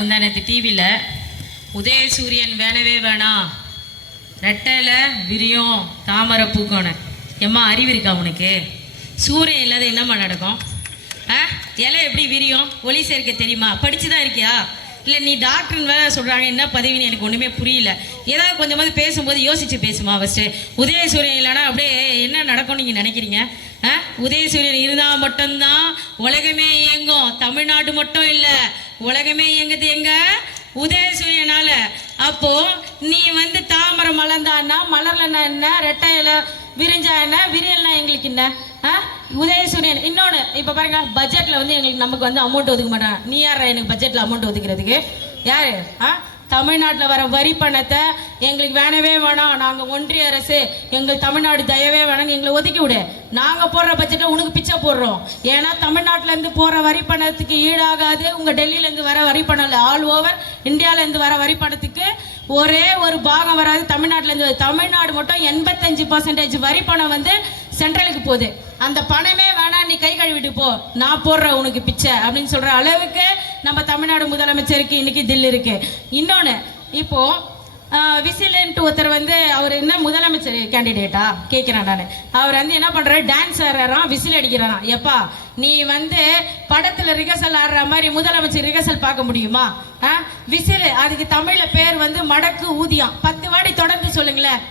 முந்தானத்து டிவியில் உதயசூரியன் வேணவே வேணாம், ரெட்டையில் விரியும் தாமரை பூக்கணும். எம்மா அறிவு இருக்கா உனக்கு? சூரியன் இல்லாத என்னம்மா நடக்கும்? இலை எப்படி விரியும்? ஒளி சேர்க்க தெரியுமா? படிச்சு தான் இருக்கியா? இல்லை நீ டாக்டர்னு வேலை சொல்கிறாங்க, என்ன பதவின்னு எனக்கு ஒன்றுமே புரியல. ஏதாவது கொஞ்சமாவது பேசும்போது யோசித்து பேசுமா ஃபஸ்ட்டு. உதயசூரியன் இல்லைனா அப்படியே என்ன நடக்கும்னு நீங்கள் நினைக்கிறீங்க? உதயசூரியன் இருந்தால் மட்டும்தான் உலகமே இயங்கும். தமிழ்நாடு மட்டும் இல்லை, உலகமே இயங்குது எங்க உதயசூரியனால. அப்போ நீ வந்து தாமரை மலர்ந்தான்னா மலர்லன்னா என்ன, ரெட்டையில விரிஞ்சா என்ன, விரியல்னா எங்களுக்கு என்ன? உதயசூரியன். இன்னொன்று இப்போ பாருங்க, பட்ஜெட்டில் வந்து எங்களுக்கு நமக்கு வந்து அமௌண்ட் ஒதுக்க மாட்டாங்க. நீ யார் எனக்கு பட்ஜெட்டில் அமௌண்ட் ஒதுக்கிறதுக்கு? யார்? தமிழ்நாட்டில் வர வரி பணத்தை எங்களுக்கு வேணவே வேணாம், நாங்கள் ஒன்றிய அரசு எங்கள் தமிழ்நாடு தயவே வேணாம்னு எங்களை ஒதுக்கி விடு. நாங்கள் போடுற பட்ஜெட்டில் உனக்கு பிச்சை போடுறோம். ஏன்னா தமிழ்நாட்டிலேருந்து போகிற வரி பணத்துக்கு ஈடாகாது உங்கள் டெல்லியிலேருந்து வர வரி பணம் இல்லை. ஆல் ஓவர் இந்தியாவிலேருந்து வர வரி பணத்துக்கு ஒரே ஒரு பாகம் வராது தமிழ்நாட்டிலேருந்து. தமிழ்நாடு மட்டும் 85% வரி பணம் வந்து சென்ட்ரலுக்கு போகுது. அந்த பணமே வேணாம், நீ கை கழுவிட்டு போ, நான் போடுறேன் உனக்கு பிச்சை அப்படின்னு சொல்கிற அளவுக்கு நம்ம தமிழ்நாடு முதலமைச்சருக்கு இன்னைக்கு தில் இருக்கு. இன்னொன்று, இப்போ விசிலன்ட்டு ஒருத்தர் வந்து அவர் என்ன முதலமைச்சர் கேண்டிடேட்டா கேட்குறேன் நான். அவர் வந்து என்ன பண்ணுறாரு, டான்ஸ் ஆடுறாராம், விசில் அடிக்கிறாராம். எப்பா நீ வந்து படத்தில் ரிகர்சல் ஆடுற மாதிரி முதலமைச்சர் ரிகர்சல் பார்க்க முடியுமா? விசில், அதுக்கு தமிழில் பேர் வந்து மடக்கு ஊதியம். 10 வாடி தொடர்ந்து சொல்லுங்களேன்,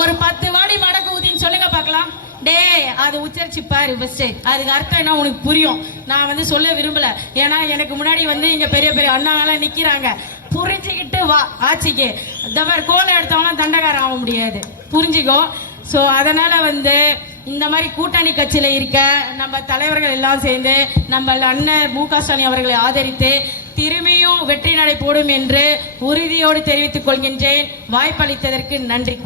ஒரு 10 வாடி மடக்கு ஊதியம் சொல்லுங்க பார்க்கலாம். டே அது உச்சரிச்சு பாரு ஃபர்ஸ்ட், அதுக்கு அர்த்தம் என்ன உனக்கு புரியும். நான் வந்து சொல்ல விரும்பல, ஏன்னா எனக்கு முன்னாடி வந்து இங்க பெரிய பெரிய அண்ணாவெல்லாம் நிக்கிறாங்க. புரிஞ்சுக்கிட்டு வா ஆட்சிக்கு. இந்த மாதிரி கோலம் எடுத்தவங்களாம் தண்டகாரம் ஆக முடியாது, புரிஞ்சுக்கோ. ஸோ அதனால வந்து இந்த மாதிரி கூட்டணி கட்சியில் இருக்க நம்ம தலைவர்கள் எல்லாம் சேர்ந்து நம்ம அண்ணன் மு.க. ஸ்டாலின் அவர்களை ஆதரித்து திரும்பியும் வெற்றி நடை போடும் என்று உறுதியோடு தெரிவித்துக் கொள்கின்றேன். வாய்ப்பளித்ததற்கு நன்றி.